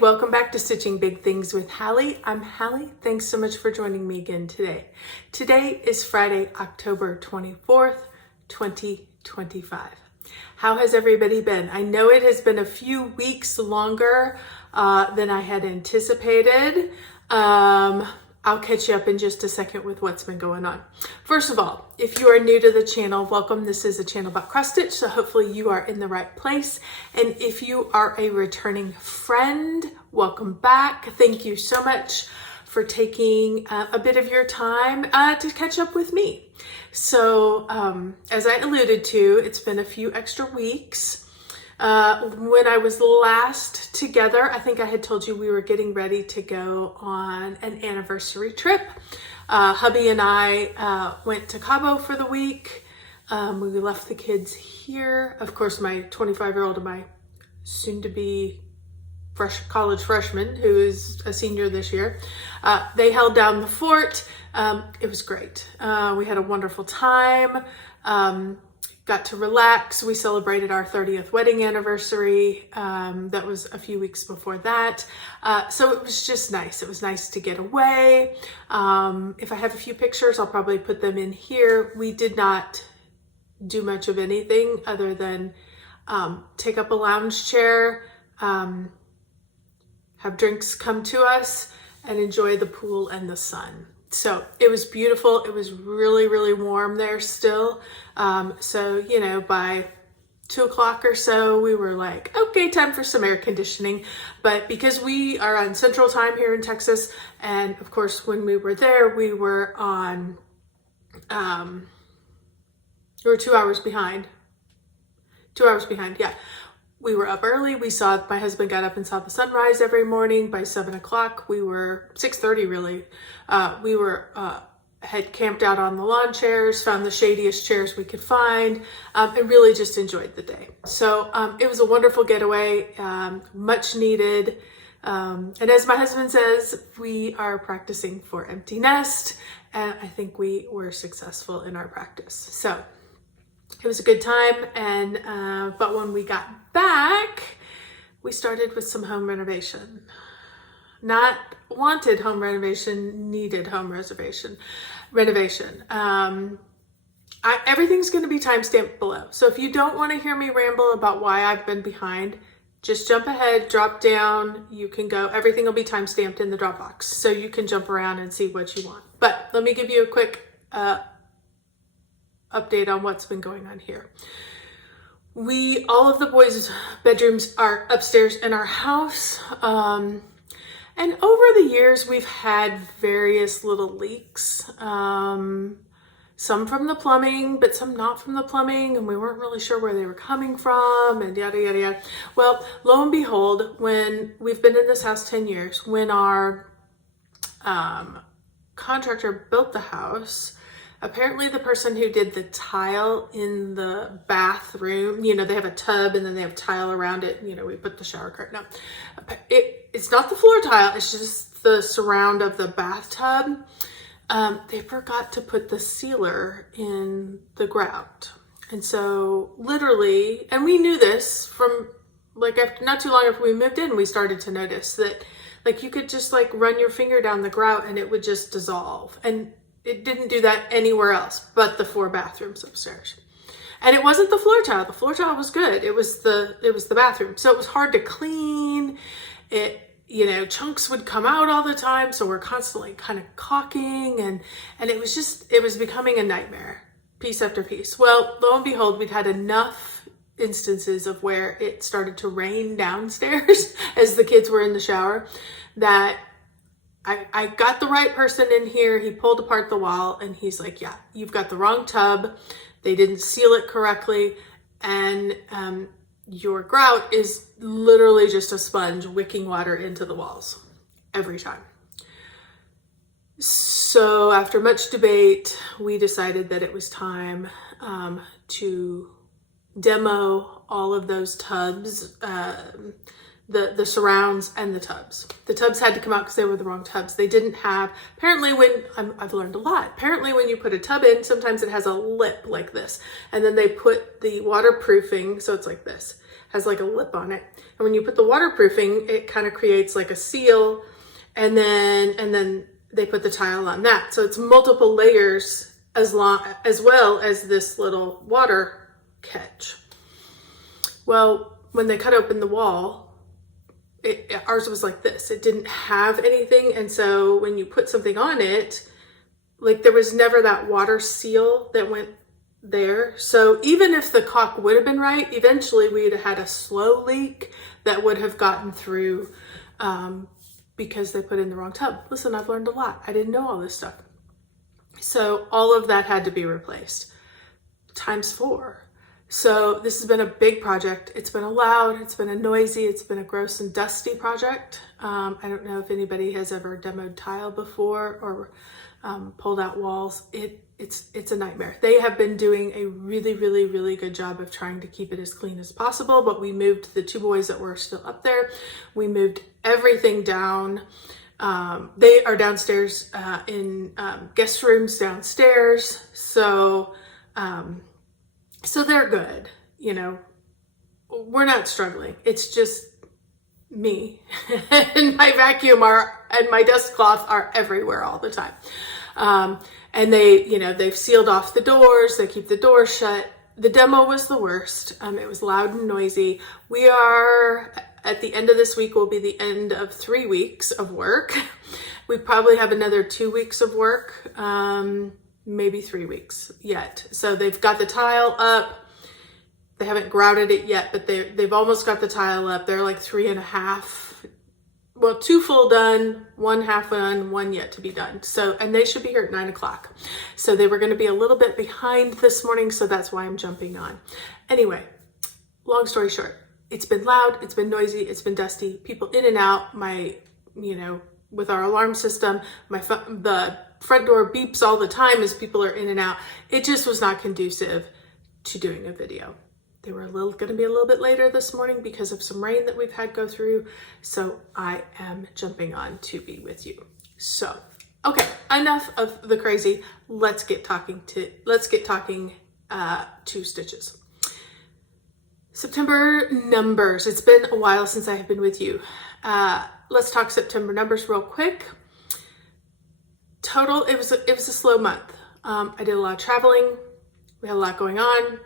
welcome back to Stitching Big Things with Hallie. I'm Hallie. Thanks so much for joining me again today. Today is Friday, October 24th, 2025. How has everybody been? I know it has been a few weeks longer than I had anticipated. I'll catch you up in just a second with what's been going on. First of all, if you are new to the channel, welcome. This is a channel about cross stitch, so hopefully you are in the right place. And if you are a returning friend, welcome back. Thank you so much for taking a bit of your time to catch up with me. So as I alluded to, it's been a few extra weeks. When I was last together, I think I had told you we were getting ready to go on an anniversary trip. Hubby and I went to Cabo for the week. We left the kids here. Of course, my 25-year-old and my soon-to-be college freshman, who is a senior this year, they held down the fort. It was great. We had a wonderful time. Got to relax. We celebrated our 30th wedding anniversary. That was a few weeks before that. So it was just nice. It was nice to get away. If I have a few pictures, I'll probably put them in here. We did not do much of anything other than take up a lounge chair, have drinks come to us, and enjoy the pool and the sun. So it was beautiful. It was really, really warm there still. So, you know, by 2 o'clock or so, we were like, okay, time for some air conditioning. But because we are on Central Time here in Texas, and of course, when we were there, we were on, we were 2 hours behind. 2 hours behind, yeah. We were up early. My husband got up and saw the sunrise every morning. By 7 o'clock, 6:30 really, had camped out on the lawn chairs, found the shadiest chairs we could find, and really just enjoyed the day. So it was a wonderful getaway, much needed. And as my husband says, we are practicing for empty nest, and I think we were successful in our practice. So it was a good time, and but when we got back, we started with some home renovation. Not wanted home renovation, needed home renovation. Everything's going to be timestamped below. So if you don't want to hear me ramble about why I've been behind, just jump ahead, drop down. You can go. Everything will be timestamped in the Dropbox, so you can jump around and see what you want. But let me give you a quick update on what's been going on here. All of the boys' bedrooms are upstairs in our house. And over the years, we've had various little leaks. Some from the plumbing, but some not from the plumbing. And we weren't really sure where they were coming from, and yada, yada, yada. Well, lo and behold, when we've been in this house 10 years, when our contractor built the house, apparently the person who did the tile in the bathroom, you know, they have a tub and then they have tile around it. You know, we put the shower curtain up. It's not the floor tile, it's just the surround of the bathtub. They forgot to put the sealer in the grout. And so literally, and we knew this from not too long after we moved in, we started to notice that you could just run your finger down the grout and it would just dissolve. And it didn't do that anywhere else but the 4 bathrooms upstairs. And it wasn't the floor tile. The floor tile was good. It was the bathroom. So it was hard to clean. Chunks would come out all the time. So we're constantly kind of caulking, and it was becoming a nightmare, piece after piece. Well, lo and behold, we'd had enough instances of where it started to rain downstairs as the kids were in the shower that I got the right person in here. He pulled apart the wall and he's like, yeah, you've got the wrong tub. They didn't seal it correctly. And your grout is literally just a sponge wicking water into the walls every time. So after much debate, we decided that it was time to demo all of those tubs, the surrounds and the tubs. The tubs had to come out because they were the wrong tubs. They didn't have, apparently I've learned a lot. Apparently when you put a tub in, sometimes it has a lip like this. And then they put the waterproofing, so it's like this. has like a lip on it. And when you put the waterproofing, it kind of creates like a seal, and then they put the tile on that. So it's multiple layers as well as this little water catch. Well, when they cut open the wall, ours was like this. It didn't have anything. And so when you put something on it, like there was never that water seal that went there. So even if the caulk would have been right, eventually we'd have had a slow leak that would have gotten through because they put in the wrong tub. Listen, I've learned a lot. I didn't know all this stuff. So all of that had to be replaced times 4. So this has been a big project. It's been a loud, it's been a noisy, it's been a gross and dusty project. I don't know if anybody has ever demoed tile before or pulled out walls. It's a nightmare. They have been doing a really, really, really good job of trying to keep it as clean as possible, but we moved the 2 boys that were still up there. We moved everything down. They are downstairs in guest rooms downstairs. So they're good, you know, we're not struggling. It's just me and my vacuum and my dust cloth are everywhere all the time. And they've sealed off the doors. They keep the doors shut. The demo was the worst. It was loud and noisy. We are at the end of this week will be the end of 3 weeks of work. We probably have another 2 weeks of work. Maybe 3 weeks yet. So they've got the tile up. They haven't grouted it yet, but they've almost got the tile up. They're like 3.5, well, 2 full done, 1 half done, 1 yet to be done. So, and they should be here at 9 o'clock. So they were going to be a little bit behind this morning. So that's why I'm jumping on. Anyway, long story short, it's been loud. It's been noisy. It's been dusty. People in and out. With our alarm system, the front door beeps all the time as people are in and out. It just was not conducive to doing a video. They were going to be a little bit later this morning because of some rain that we've had go through. So I am jumping on to be with you. So, okay, enough of the crazy. Let's get talking to stitches. September numbers. It's been a while since I have been with you. Let's talk September numbers real quick. Total, it was a slow month. I did a lot of traveling. We had a lot going on.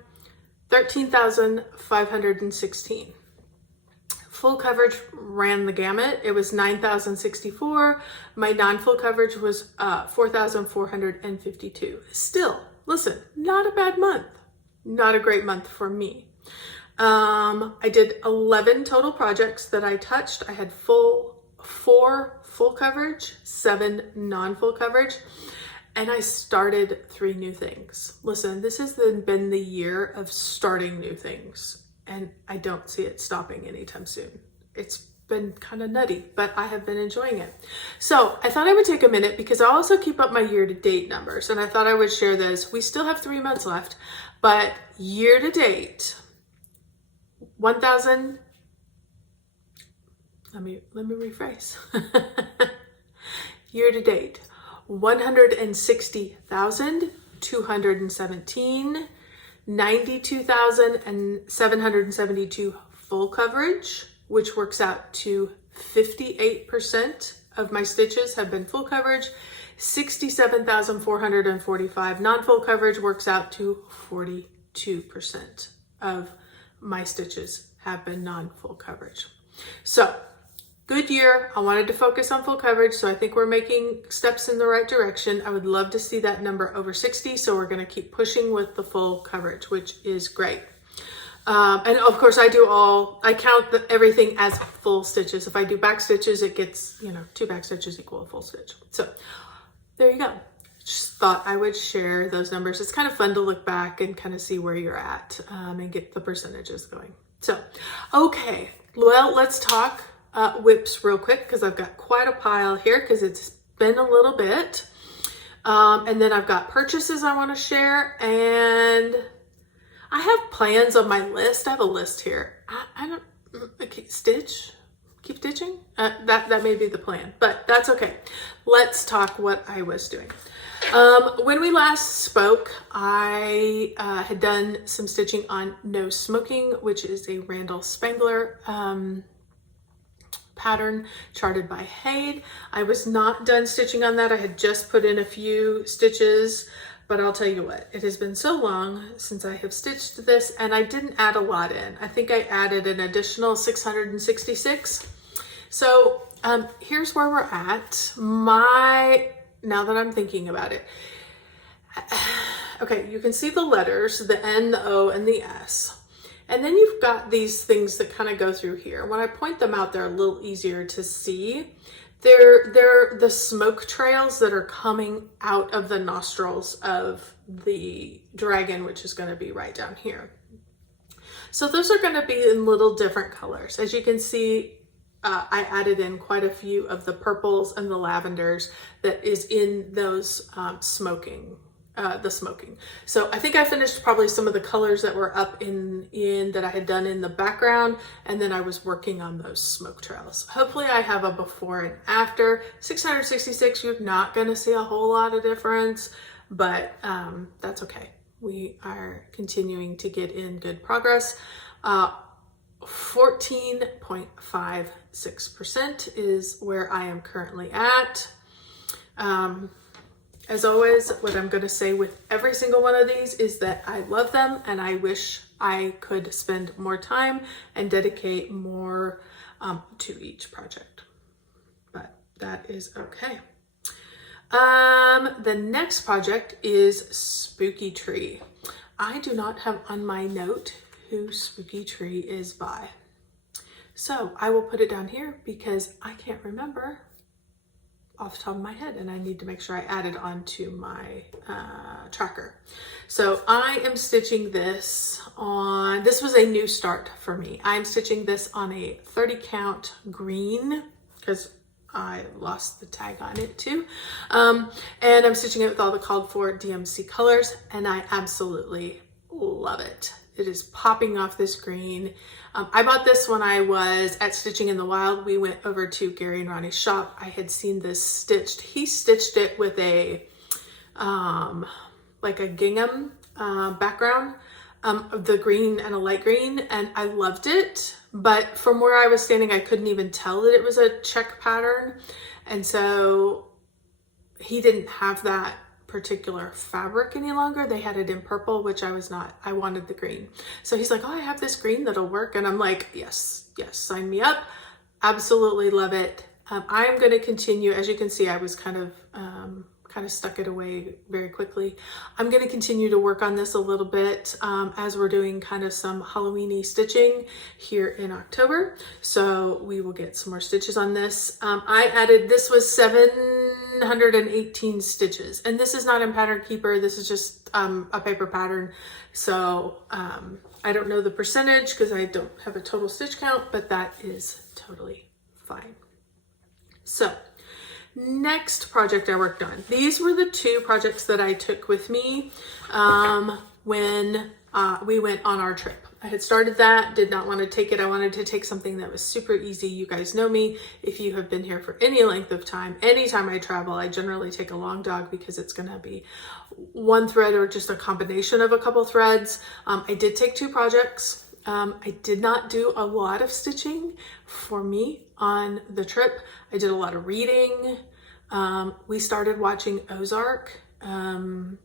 13,516. Full coverage ran the gamut. It was 9,064. My non-full coverage was 4,452. Still, listen, not a bad month. Not a great month for me. I did 11 total projects that I touched. I had 4 full coverage, 7 non-full coverage, and I started 3 new things. Listen, this has been the year of starting new things, and I don't see it stopping anytime soon. It's been kind of nutty, but I have been enjoying it. So I thought I would take a minute because I also keep up my year-to-date numbers, and I thought I would share those. We still have 3 months left, but year-to-date, 1,000, let me rephrase. Year to date, 160,217, 92,772 full coverage, which works out to 58% of my stitches have been full coverage. 67,445 non-full coverage works out to 42% of my stitches have been non-full coverage. So good year. I wanted to focus on full coverage. So I think we're making steps in the right direction. I would love to see that number over 60. So we're going to keep pushing with the full coverage, which is great. And of course I count everything as full stitches. If I do back stitches, it gets, 2 back stitches equal a full stitch. So there you go. Just thought I would share those numbers. It's kind of fun to look back and kind of see where you're at and get the percentages going. So, okay, well, let's talk whips real quick because I've got quite a pile here because it's been a little bit. And then I've got purchases I want to share, and I have plans on my list. I have a list here. I don't, okay, stitch, keep stitching. That may be the plan, but that's okay. Let's talk what I was doing. When we last spoke, I had done some stitching on No Smoking, which is a Randall Spangler pattern charted by Haid. I was not done stitching on that. I had just put in a few stitches, but I'll tell you what, it has been so long since I have stitched this, and I didn't add a lot in. I think I added an additional 666. So here's where we're at. Now that I'm thinking about it. Okay, you can see the letters, the N, the O, and the S. And then you've got these things that kind of go through here. When I point them out, they're a little easier to see. They're the smoke trails that are coming out of the nostrils of the dragon, which is going to be right down here. So those are going to be in little different colors. As you can see, I added in quite a few of the purples and the lavenders that is in those the smoking. So I think I finished probably some of the colors that were up in that I had done in the background, and then I was working on those smoke trails. Hopefully I have a before and after. 666, you're not going to see a whole lot of difference, but that's okay. We are continuing to get in good progress. 14.56% is where I am currently at. As always, what I'm going to say with every single one of these is that I love them and I wish I could spend more time and dedicate more to each project, but that is okay. The next project is Spooky Tree. I do not have on my note who Spooky Tree is by, so I will put it down here because I can't remember off the top of my head, and I need to make sure I add it onto my tracker. So I am stitching this on, this was a new start for me. I'm stitching this on a 30 count green because I lost the tag on it too. And I'm stitching it with all the called for DMC colors, and I absolutely love it. It is popping off this green. I bought this when I was at Stitching in the Wild. We went over to Gary and Ronnie's shop. I had seen this stitched. He stitched it with a like a gingham background, the green and a light green, and I loved it. But from where I was standing, I couldn't even tell that it was a check pattern. And so he didn't have that particular fabric any longer. They had it in purple, which I was not. I wanted the green. So he's like, oh, I have this green that'll work. And I'm like, yes, sign me up. Absolutely love it. I'm going to continue. As you can see, I was kind of stuck it away very quickly. I'm going to continue to work on this a little bit as we're doing kind of some Halloween-y stitching here in October. So we will get some more stitches on this. I added, this was 718 stitches, and this is not in Pattern Keeper. This is just a paper pattern. So I don't know the percentage because I don't have a total stitch count, but that is totally fine. So next project I worked on. These were the two projects that I took with me when we went on our trip. I had started that, did not want to take it. I wanted to take something that was super easy. You guys know me. If you have been here for any length of time, anytime I travel, I generally take a long dog because it's going to be one thread or just a combination of a couple threads. I did take two projects. I did not do a lot of stitching for me on the trip. I did a lot of reading. We started watching Ozark. I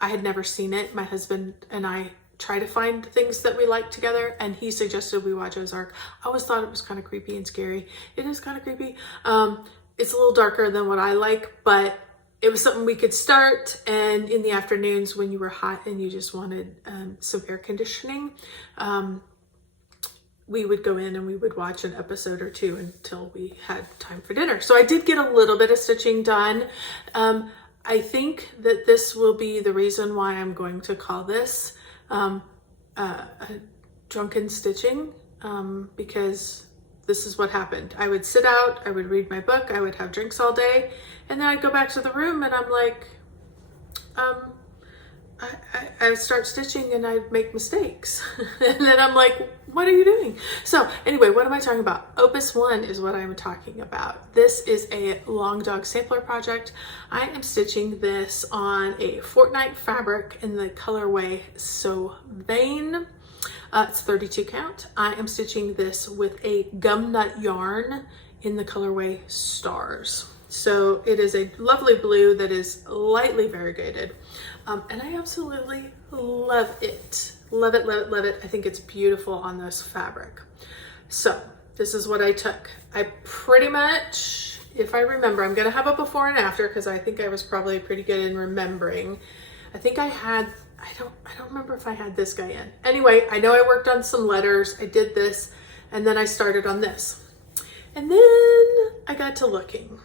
had never seen it. My husband and I try to find things that we like together, and he suggested we watch Ozark. I always thought it was kind of creepy and scary. It is kind of creepy. It's a little darker than what I like, but it was something we could start, and in the afternoons when you were hot and you just wanted some air conditioning, we would go in and we would watch an episode or two until we had time for dinner. So I did get a little bit of stitching done. I think that this will be the reason why I'm going to call this drunken stitching, because this is what happened. I would sit out, I would read my book, I would have drinks all day, and then I'd go back to the room and I'm like, I start stitching and I make mistakes. And then I'm like, what are you doing? So anyway, what am I talking about? Opus 1 is what I'm talking about. This is a Long Dog sampler project. I am stitching this on a Fortnite fabric in the colorway So Vain. It's 32 count. I am stitching this with a gum nut yarn in the colorway Stars. So it is a lovely blue that is lightly variegated. And I absolutely love it. Love it, love it, love it. I think it's beautiful on this fabric. So this is what I took. I pretty much, if I remember, I'm gonna have a before and after because I think I was probably pretty good in remembering. I think I had, I don't remember if I had this guy in. Anyway, I know I worked on some letters. I did this and then I started on this. And then I got to looking.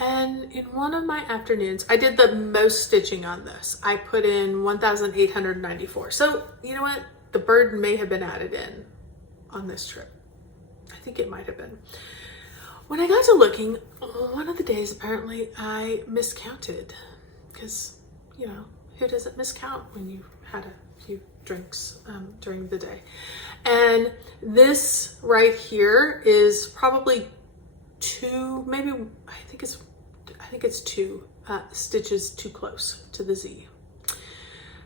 And in one of my afternoons, I did the most stitching on this. I put in 1,894. So you know what? The bird may have been added in on this trip. I think it might have been. When I got to looking, one of the days apparently I miscounted because, you know, who doesn't miscount when you had a few drinks during the day? And this right here is probably two, maybe, I think it's two stitches too close to the Z.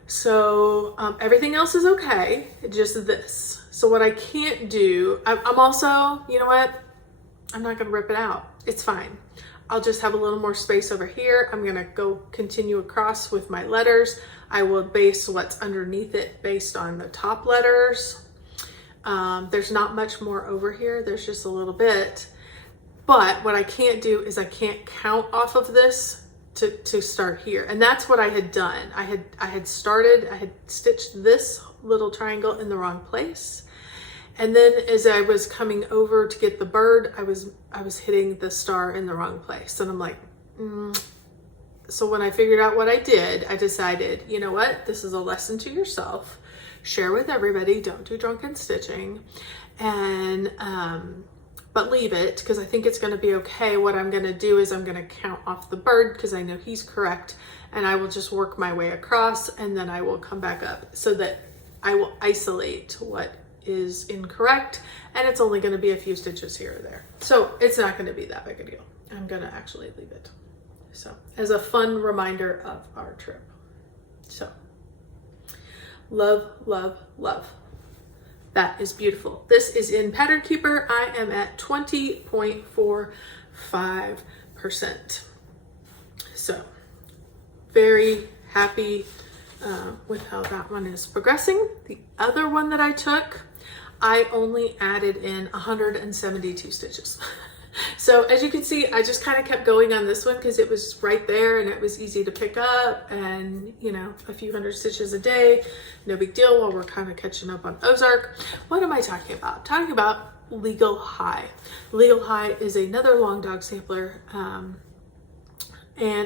So everything else is okay, just this. So what I can't do, I'm also, you know what? I'm not gonna rip it out. It's fine. I'll just have a little more space over here. I'm gonna go continue across with my letters. I will base what's underneath it based on the top letters. There's not much more over here. There's just a little bit. But what I can't do is I can't count off of this to start here. And that's what I had done. I had stitched this little triangle in the wrong place. And then as I was coming over to get the bird, I was hitting the star in the wrong place. And I'm like, So when I figured out what I did, I decided, you know what? This is a lesson to yourself. Share with everybody, don't do drunken stitching. And, but leave it because I think it's going to be okay. What I'm going to do is I'm going to count off the bird because I know he's correct, and I will just work my way across and then I will come back up so that I will isolate what is incorrect, and it's only going to be a few stitches here or there. So it's not going to be that big a deal. I'm going to actually leave it. So as a fun reminder of our trip. So love, love, love. That is beautiful. This is in Pattern Keeper. I am at 20.45%. So very happy with how that one is progressing. The other one that I took, I only added in 172 stitches. So as you can see, I just kind of kept going on this one because it was right there and it was easy to pick up, and you know, a few hundred stitches a day, no big deal while we're kind of catching up on Ozark. What am I talking about? I'm talking about Legal High. Legal High is another Long Dog sampler, and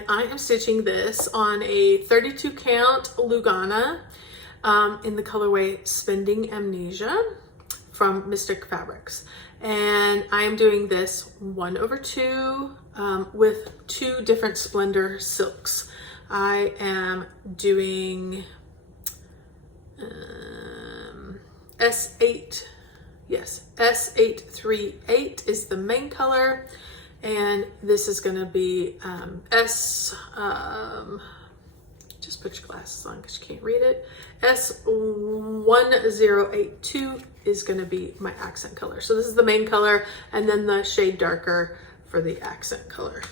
I am stitching this on a 32 count Lugana in the colorway Spending Amnesia from Mystic Fabrics. And I am doing this 1/2 with 2 different Splendor silks. I am doing S8, yes, S838 is the main color, and this is going to be just put your glasses on because you can't read it. S1082 is going to be my accent color. So this is the main color, and then the shade darker for the accent color.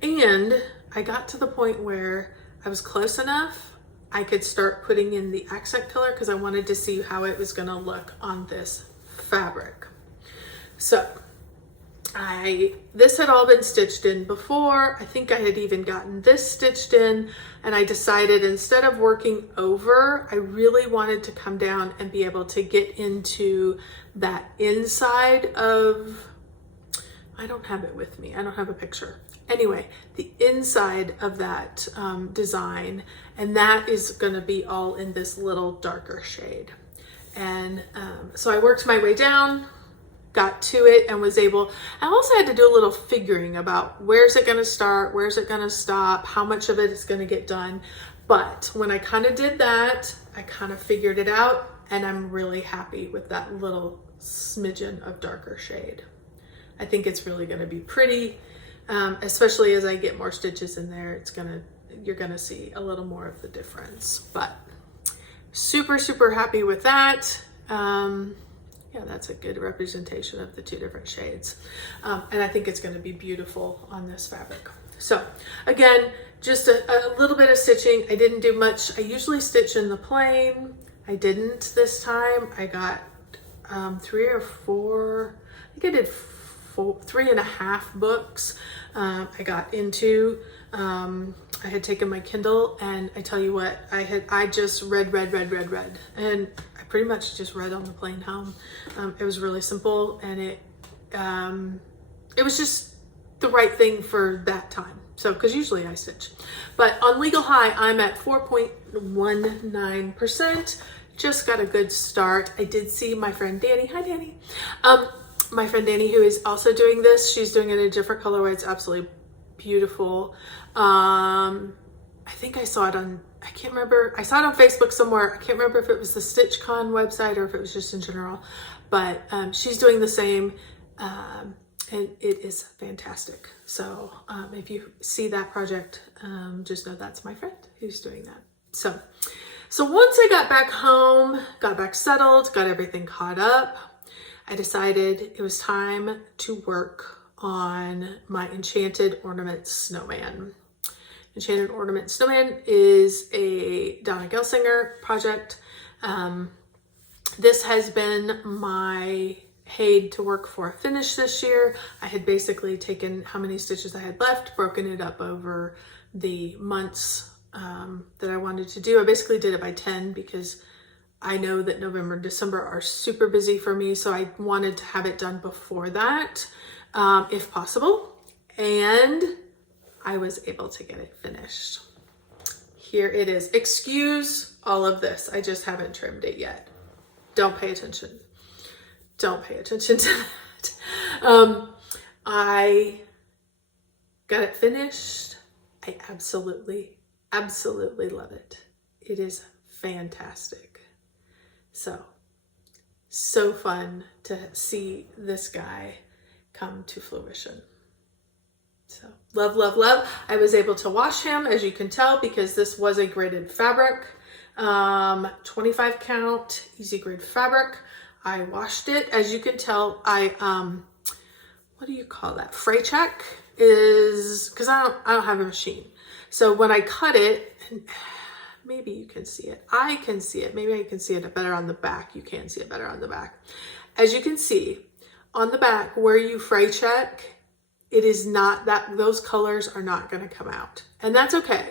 And I got to the point where I was close enough I could start putting in the accent color because I wanted to see how it was going to look on this fabric. So this had all been stitched in before. I think I had even gotten this stitched in, and I decided instead of working over, I really wanted to come down and be able to get into that inside of, I don't have it with me, I don't have a picture. Anyway, the inside of that design, and that is gonna be all in this little darker shade. And so I worked my way down, got to it and was able, I also had to do a little figuring about where's it going to start, where's it going to stop, how much of it is going to get done. But when I kind of did that, I kind of figured it out, and I'm really happy with that little smidgen of darker shade. I think it's really going to be pretty, especially as I get more stitches in there. You're going to see a little more of the difference, but super, super happy with that. Yeah, that's a good representation of the two different shades. And I think it's going to be beautiful on this fabric. So again, just a little bit of stitching. I didn't do much. I usually stitch in the plain. I didn't this time. I got 3 or 4, I think I did 3.5 books. I got into, I had taken my Kindle, and I tell you what, I just read. And I pretty much just read on the plane home. It was really simple, and it was just the right thing for that time. So, because usually I stitch. But on Legal High, I'm at 4.19%. Just got a good start. I did see my friend Danny. Hi, Danny. My friend Danny, who is also doing this. She's doing it in a different colorway. It's absolutely beautiful. I think I saw it on, I can't remember. I saw it on Facebook somewhere. I can't remember if it was the StitchCon website or if it was just in general. But she's doing the same. And it is fantastic. So if you see that project, just know that's my friend who's doing that. So once I got back home, got back settled, got everything caught up, I decided it was time to work on my Enchanted Ornament Snowman. Enchanted Ornament Snowman is a Donna Gelsinger project. This has been my Haid to work for a finish this year. I had basically taken how many stitches I had left, broken it up over the months that I wanted to do. I basically did it by 10 because I know that November and December are super busy for me, so I wanted to have it done before that, if possible, and I was able to get it finished. Here it is. Excuse all of this. I just haven't trimmed it yet. Don't pay attention. Don't pay attention to that. I got it finished. I absolutely love it. It is fantastic. So fun to see this guy come to fruition. So love. I was able to wash him, as you can tell, because this was a gridded fabric. 25 count, easy grid fabric. I washed it. As you can tell, I, what do you call that? Fray check is, because I don't have a machine. So when I cut it, and maybe you can see it. I can see it. Maybe I can see it better on the back. You can see it better on the back. As you can see, on the back where you fray check, it is not that, those colors are not going to come out. And that's okay,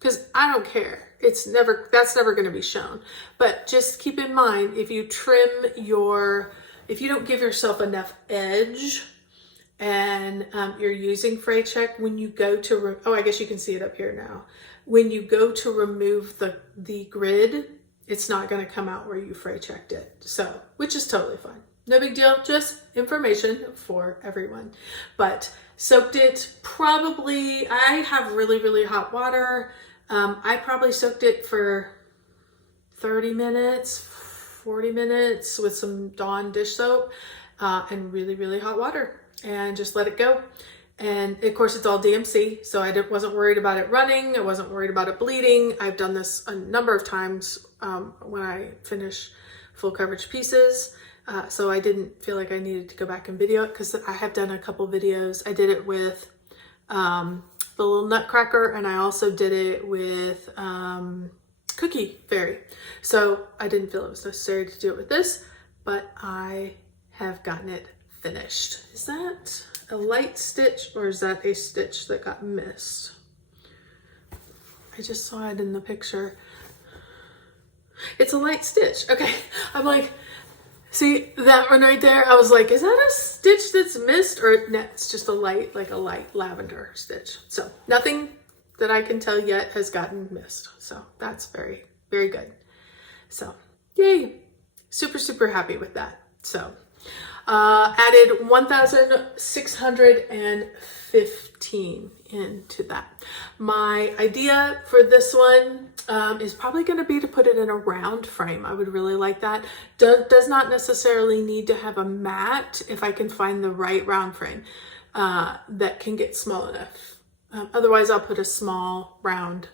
because I don't care. That's never going to be shown. But just keep in mind, if you if you don't give yourself enough edge and you're using fray check, when you go to, I guess you can see it up here now. When you go to remove the grid, it's not going to come out where you fray checked it. So, which is totally fine. No big deal, just information for everyone. But soaked it probably, I have really hot water. I probably soaked it for 30 minutes, 40 minutes with some Dawn dish soap and really hot water, and just let it go. And of course it's all DMC, so I wasn't worried about it running. I wasn't worried about it bleeding. I've done this a number of times when I finish full coverage pieces. So I didn't feel like I needed to go back and video it, because I have done a couple videos. I did it with the little Nutcracker, and I also did it with Cookie Fairy. So I didn't feel it was necessary to do it with this, but I have gotten it finished. Is that a light stitch, or is that a stitch that got missed? I just saw it in the picture. It's a light stitch. Okay, I'm like, see that one right there? I was like, is that a stitch that's missed, or no, it's just a light lavender stitch. So nothing that I can tell yet has gotten missed. So that's very good. So yay, super happy with that. So Added 1,615 into that. My idea for this one is probably going to be to put it in a round frame. I would really like that. Does not necessarily need to have a mat if I can find the right round frame that can get small enough. Otherwise, I'll put a small round,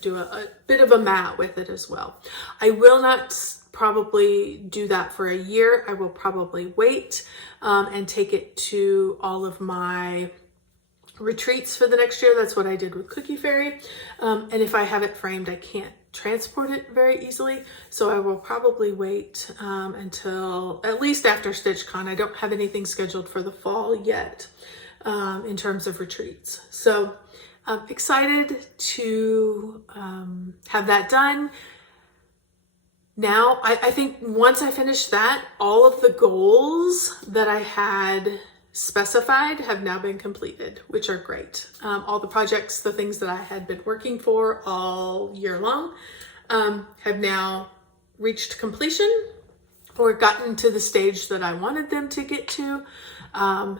do a bit of a mat with it as well. I will not probably do that for a year. I will probably wait and take it to all of my retreats for the next year. That's what I did with Cookie Fairy. And if I have it framed, I can't transport it very easily. So I will probably wait until at least after StitchCon. I don't have anything scheduled for the fall yet in terms of retreats. So I'm excited to have that done. Now, I think once I finish that, all of the goals that I had specified have now been completed, which are great. All the projects, the things that I had been working for all year long, have now reached completion or gotten to the stage that I wanted them to get to.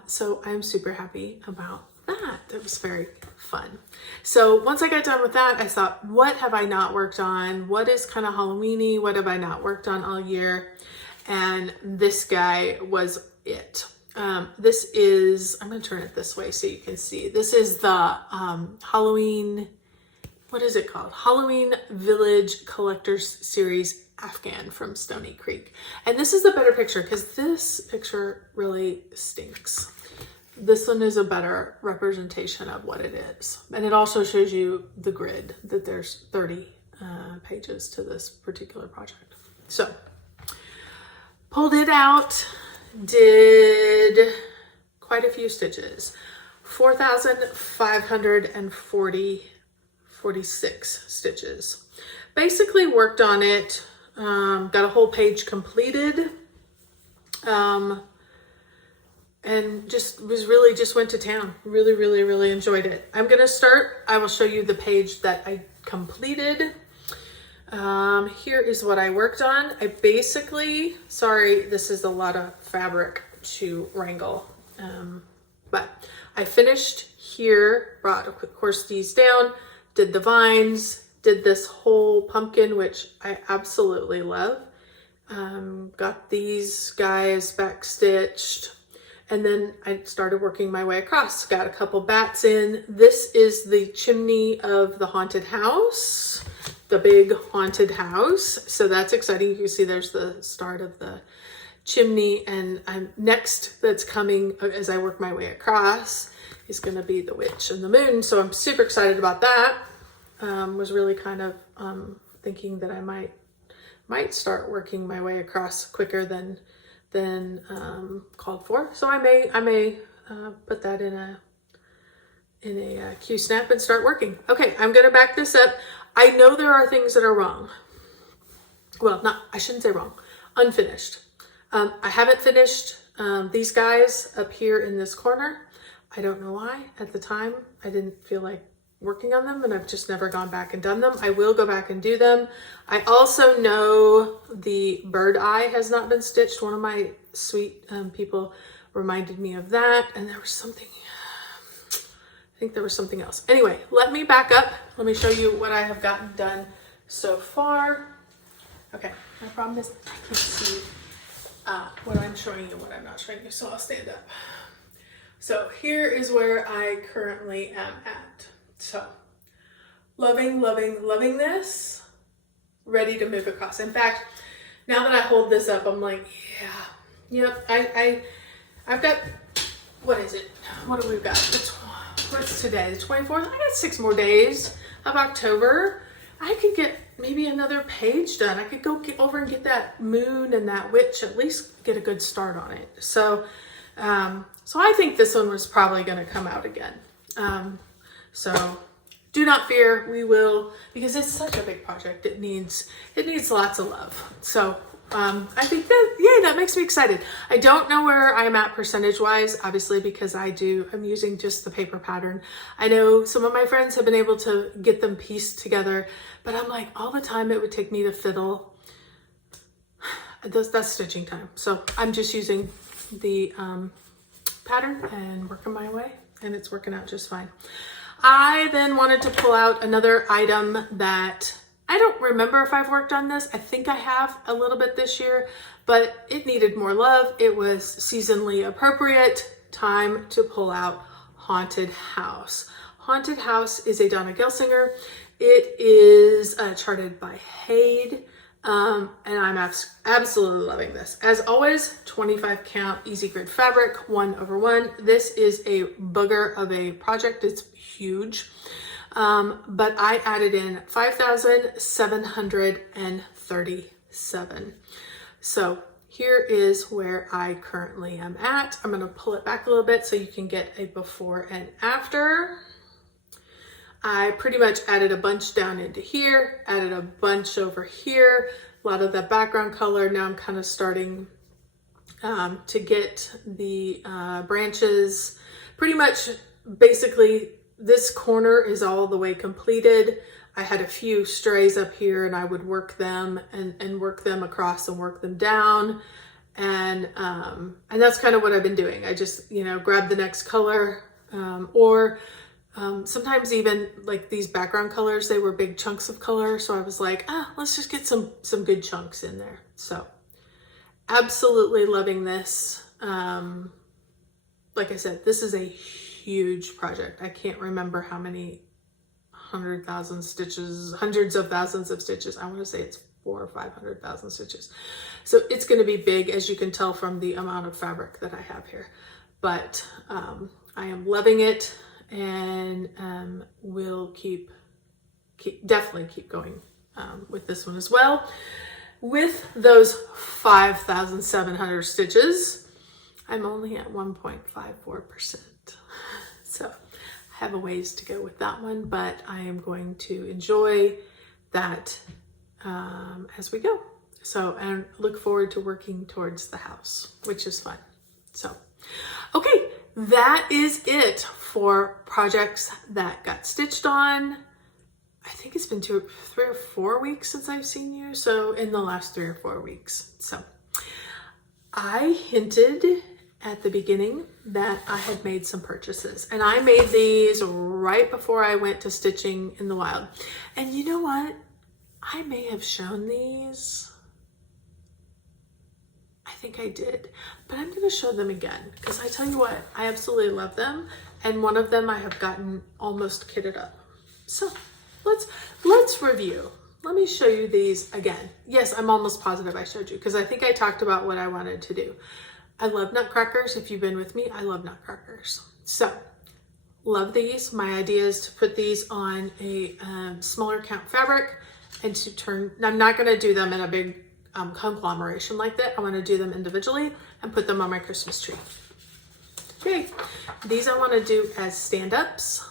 So I'm super happy about that. It was very fun. So once I got done with that, I thought, what have I not worked on? What is kind of Halloween-y? What have I not worked on all year? And this guy was it. This is, I'm going to turn it this way so you can see. This is the Halloween, what is it called? Halloween Village Collectors Series Afghan from Stony Creek. And this is the better picture because this picture really stinks. This one is a better representation of what it is. And it also shows you the grid, that there's 30 pages to this particular project. So, pulled it out, did quite a few stitches. 4,546 stitches. Basically worked on it, got a whole page completed. And just went to town. Really enjoyed it. I'm gonna start, I will show you the page that I completed. Here is what I worked on. I basically, sorry, this is a lot of fabric to wrangle. But I finished here, brought of course these down, did the vines, did this whole pumpkin, which I absolutely love. Got these guys back stitched. And then I started working my way across. Got a couple bats in. This is the chimney of the haunted house, the big haunted house. So that's exciting. You can see there's the start of the chimney. And next that's coming as I work my way across is going to be the witch and the moon. So I'm super excited about that. Was really kind of thinking that I might start working my way across quicker than called for. So I may put that in a Q-snap and start working. Okay, I'm gonna back this up. I know there are things that are wrong. Well, I shouldn't say wrong, unfinished. I haven't finished these guys up here in this corner. I don't know why. At the time, I didn't feel like working on them and I've just never gone back and done them. I will go back and do them. I also know the bird eye has not been stitched. One of my sweet people reminded me of that, and there was something, I think there was something else. Anyway, let me back up. Let me show you what I have gotten done so far. Okay, my problem is I can't see what I'm showing you, what I'm not showing you, so I'll stand up. So here is where I currently am at. So, loving this, ready to move across. In fact, now that I hold this up, I'm like, yep, I've got, what is it? What do we got? What's today, the 24th? I got 6 more days of October. I could get maybe another page done. I could go over and get that moon and that witch, at least get a good start on it. So, so I think this one was probably gonna come out again. So do not fear, we will, because it's such a big project. It needs lots of love. So I think that makes me excited. I don't know where I'm at percentage wise, obviously, because I'm using just the paper pattern. I know some of my friends have been able to get them pieced together, but I'm like, all the time it would take me to fiddle. That's stitching time. So I'm just using the pattern and working my way, and it's working out just fine. I then wanted to pull out another item that I don't remember if I've worked on this. I think I have a little bit this year, but it needed more love. It was seasonally appropriate. Time to pull out Haunted House. Haunted House is a Donna Gelsinger. It is charted by Haid, and I'm absolutely loving this. As always, 25 count easy grid fabric, 1/1. This is a booger of a project. It's huge, but I added in 5,737. So here is where I currently am at. I'm going to pull it back a little bit so you can get a before and after. I pretty much added a bunch down into here, added a bunch over here, a lot of that background color. Now I'm kind of starting to get the branches. Pretty much, basically, this corner is all the way completed. I had a few strays up here, and I would work them and work them across and work them down. And that's kind of what I've been doing. I just, grab the next color, or sometimes even like these background colors, they were big chunks of color. So I was like, let's just get some good chunks in there. So absolutely loving this. Like I said, this is a huge project. I can't remember how many 100,000 stitches, hundreds of thousands of stitches. I want to say it's 400,000 or 500,000 stitches. So it's going to be big, as you can tell from the amount of fabric that I have here. But I am loving it, and we'll definitely keep going with this one as well. With those 5,700 stitches, I'm only at 1.54%. So I have a ways to go with that one, but I am going to enjoy that as we go. So, and look forward to working towards the house, which is fun. So, okay, that is it for projects that got stitched on. I think it's been 3 or 4 weeks since I've seen you. So in the last 3 or 4 weeks. So I hinted at the beginning that I had made some purchases, and I made these right before I went to stitching in the wild. And you know what? I may have shown these. I think I did, but I'm going to show them again because I tell you what, I absolutely love them. And one of them I have gotten almost kitted up. So let's review. Let me show you these again. Yes, I'm almost positive I showed you because I think I talked about what I wanted to do. I love nutcrackers. If you've been with me, I love nutcrackers. So love these. My idea is to put these on a smaller count fabric and to turn, I'm not going to do them in a big conglomeration like that. I want to do them individually and put them on my Christmas tree. Okay, these I want to do as stand-ups.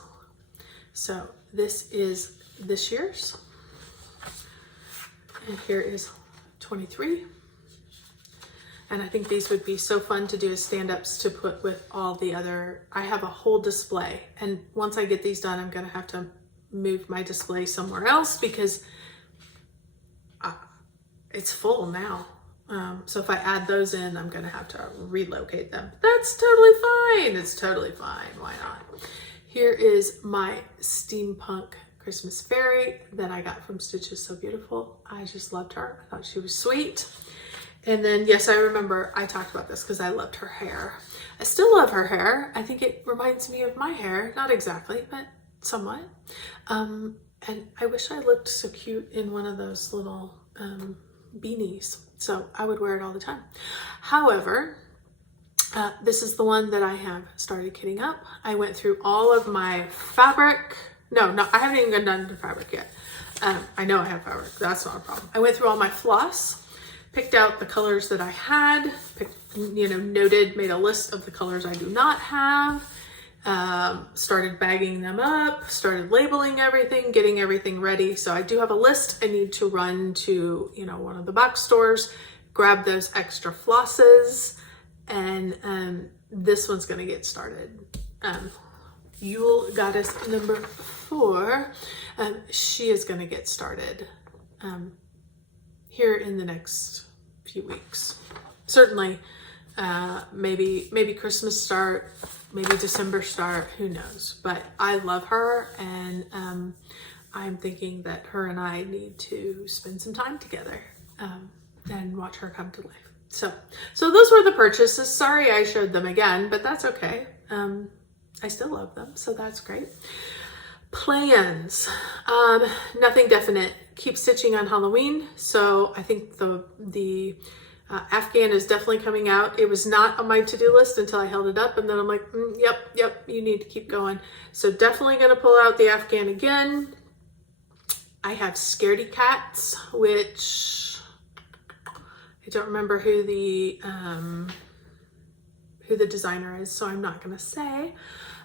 So this is this year's, and here is 23. And I think these would be so fun to do as stand-ups to put with all the other, I have a whole display. And once I get these done, I'm going to have to move my display somewhere else because it's full now. So if I add those in, I'm going to have to relocate them. That's totally fine. It's totally fine. Why not? Here is my steampunk Christmas fairy that I got from Stitches So Beautiful. I just loved her. I thought she was sweet. And then, yes, I remember I talked about this because I loved her hair. I still love her hair. I think it reminds me of my hair. Not exactly, but somewhat. And I wish I looked so cute in one of those little beanies. So I would wear it all the time. However, this is the one that I have started kitting up. I went through all of my fabric. No, I haven't even gotten done to fabric yet. I know I have fabric. That's not a problem. I went through all my floss, picked out the colors that I had, noted, made a list of the colors I do not have, started bagging them up, started labeling everything, getting everything ready. So I do have a list. I need to run to, one of the box stores, grab those extra flosses, and this one's gonna get started. Yule Goddess number 4, she is gonna get started here in the next few weeks. Certainly, maybe Christmas start, maybe December start, who knows. But I love her, and I'm thinking that her and I need to spend some time together and watch her come to life. So those were the purchases. Sorry I showed them again, but that's okay. I still love them, so that's great. Plans, nothing definite. Keep stitching on Halloween. So I think the Afghan is definitely coming out. It was not on my to-do list until I held it up, and then I'm like, yep, you need to keep going. So definitely gonna pull out the Afghan again. I have Scaredy Cats, which I don't remember who the designer is, so I'm not gonna say.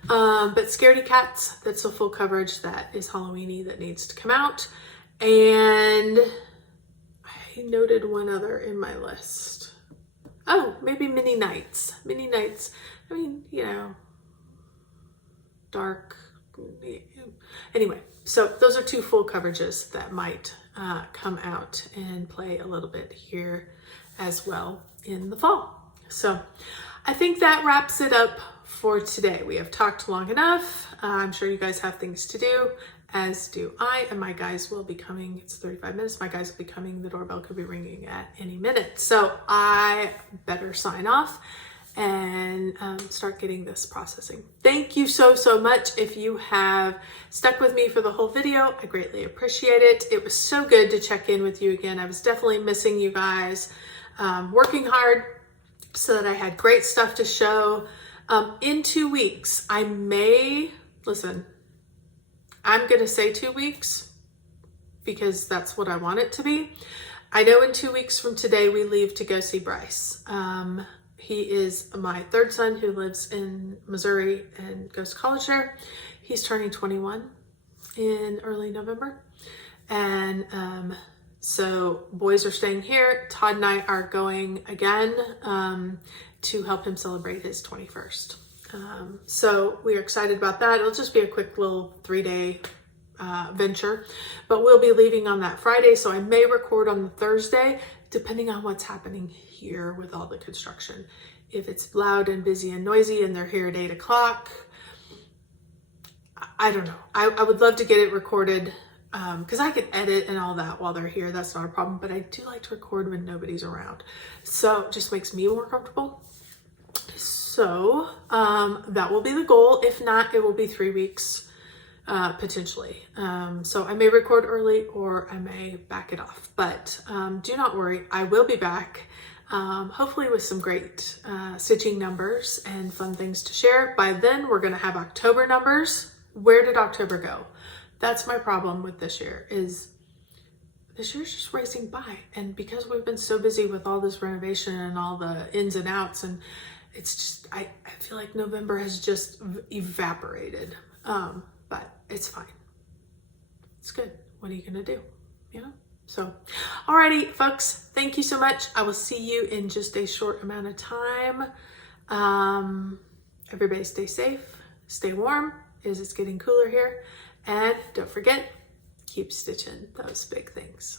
But Scaredy Cats, that's a full coverage that is Halloween-y that needs to come out. And I noted one other in my list. Oh, maybe Mini Nights. Mini Nights, I mean, you know, dark. Anyway, so those are two full coverages that might come out and play a little bit here as well in the fall. So I think that wraps it up for today. We have talked long enough. I'm sure you guys have things to do, as do I, and my guys will be coming. It's 35 minutes. My guys will be coming. The doorbell could be ringing at any minute. So I better sign off and start getting this processing. Thank you so much. If you have stuck with me for the whole video, I greatly appreciate it. It was so good to check in with you again. I was definitely missing you guys. Working hard so that I had great stuff to show. In 2 weeks, I may, listen, I'm gonna say 2 weeks because that's what I want it to be. I know in 2 weeks from today, we leave to go see Bryce. He is my third son who lives in Missouri and goes to college there. He's turning 21 in early November. And so boys are staying here. Todd and I are going again to help him celebrate his 21st. So we are excited about that. It'll just be a quick little 3-day venture, but we'll be leaving on that Friday. So I may record on the Thursday, depending on what's happening here with all the construction. If it's loud and busy and noisy and they're here at 8 o'clock, I don't know. I would love to get it recorded because I could edit and all that while they're here. That's not a problem, but I do like to record when nobody's around. So it just makes me more comfortable. So that will be the goal. If not, it will be 3 weeks potentially. So I may record early or I may back it off, but do not worry. I will be back, hopefully with some great stitching numbers and fun things to share. By then we're gonna have October numbers. Where did October go? That's my problem with this year, is this year's just racing by. And because we've been so busy with all this renovation and all the ins and outs, and it's just, I feel like November has just evaporated, but it's fine. It's good. What are you gonna do? You know? So, alrighty, folks, thank you so much. I will see you in just a short amount of time. Everybody stay safe, stay warm, as it's getting cooler here. And don't forget, keep stitching those big things.